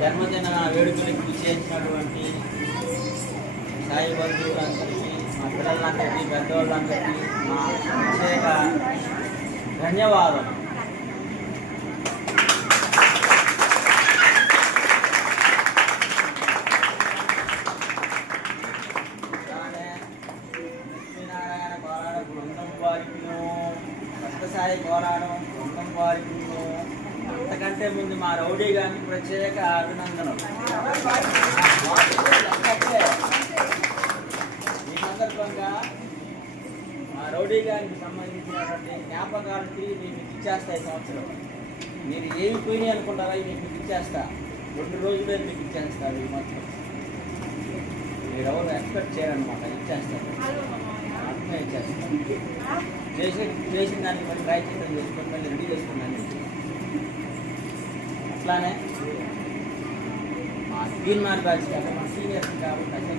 జన్మదిన వేడుకలకు విచ్చేసినటువంటి సాయి బంధువులందరికీ, మా పిల్లలందరికీ, పెద్దవాళ్ళందరికీ మా ప్రత్యేక ధన్యవాదాలు. లక్ష్మీనారాయణ కోరాడ బృందం వారికి, సత్యసాయి కోరాడం బృందం వారికి, అంతకంటే ముందు మా రౌడీ గారికి ప్రత్యేక అభినందనలు. ఈ సందర్భంగా మా రౌడీ గారికి సంబంధించినటువంటి జ్ఞాపకాలకి మీకు ఇచ్చేస్తాయి. సంవత్సరం మీరు ఏమి పోయినాయి అనుకుంటారా, ఇవి మీకు ఇచ్చేస్తా. 2 రోజులే మీకు ఇచ్చేస్తారు. ఈ మాత్రం మీరు ఎవరు ఎక్స్పెక్ట్ చేయరనమాట, ఇచ్చేస్తారు. అట్లా ఇచ్చేస్తారు. చేసిన దానికి మళ్ళీ ప్రయత్నం చేసుకొని మళ్ళీ రెడీ చేసుకున్నాను. అట్లానే మా తీర్మాన బ్యాచ్ కదా, మా సీనియర్స్ కాబట్టి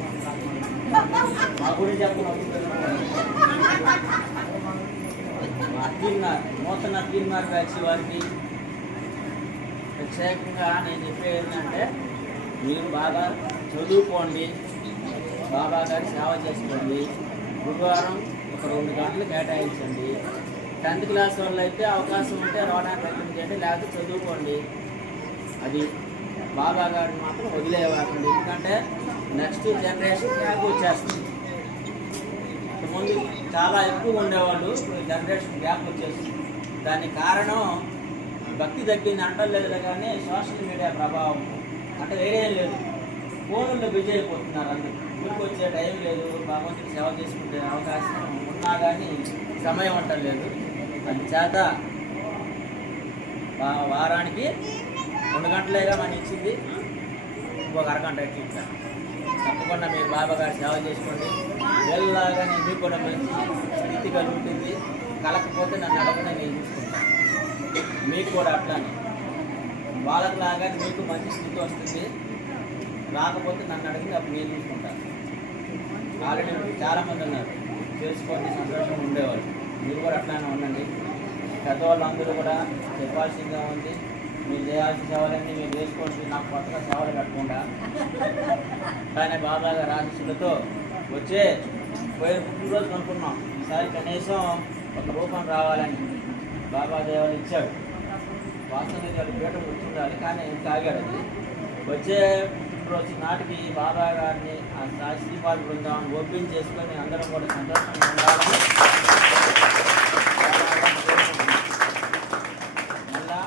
మా గురించి మా నూతన తీర్మాన బ్యాచ్ వారికి ప్రత్యేకంగా నేను చెప్పేది ఏంటంటే, మీరు బాగా చదువుకోండి, బాబా గారి సేవ చేసుకోండి. గురువారం ఒక 2 గంటలు కేటాయించండి. 10th క్లాస్ వాళ్ళు అయితే అవకాశం ఉంటే రావడానికి ప్రయత్నం చేయండి, లేకపోతే చదువుకోండి. అది బాబా గారిని మాత్రం వదిలేవాకండి. ఎందుకంటే నెక్స్ట్ జనరేషన్ గ్యాప్ వచ్చేస్తుంది. ముందు చాలా ఎక్కువ ఉండేవాళ్ళు, ఇప్పుడు జనరేషన్ గ్యాప్ వచ్చేస్తుంది. దానికి కారణం భక్తి తగ్గింది అంటలేదు కానీ సోషల్ మీడియా ప్రభావం. అంటే వేరేం లేదు, ఫోన్లో బిజీ అయిపోతున్నారు. అందుకు ఊరికి వచ్చే టైం లేదు, భగవంతుని సేవ చేసుకుంటే అవకాశం ఉన్నా కానీ సమయం అంటలేదు. అందుచేత వారానికి 2 గంటలేగా మనం ఇచ్చింది, ఇంకొక అరగంట ఇచ్చాను. తప్పకుండా మీరు బాబా గారి సేవ చేసుకోండి. వెళ్ళలాగానే మీకు కూడా మంచి స్థితి కలుగుతుంది. కలకపోతే నన్ను అడగకుండా నేను చూసుకుంటాను. మీకు కూడా అట్లానే వాళ్ళకి లాగానే మీకు మంచి స్థితి వస్తుంది. రాకపోతే నన్ను అడిగింది, అప్పుడు నేను చూసుకుంటాను. ఆల్రెడీ చాలామంది ఉన్నారు, చేసుకొని సంతోషంగా ఉండేవాళ్ళు. మీరు కూడా అట్లానే ఉండండి. పెద్దవాళ్ళందరూ కూడా చెప్పాల్సిందిగా ఉంది, మీరు చేయాల్సిన సేవలన్నీ మీరు చేసుకోండి. నాకు కొత్తగా సేవలు కట్టకుండా కానీ బాబా గారి ఆశీస్సులతో వచ్చే పోయిన పుట్టినరోజు అనుకున్నాం. ఈసారి కనీసం 1 రూపం రావాలని బాబా దేవాలు ఇచ్చాడు. వాస్తవానికి వాళ్ళు పీఠం కూర్చుండాలి, కానీ ఇంకా ఆగాడు. అది వచ్చే పుట్టినరోజు నాటికి బాబా గారిని ఆ శ్రీపాద బృందాన్ని ఓపెన్ చేసుకొని అందరం కూడా సంతోషంగా ఉండాలని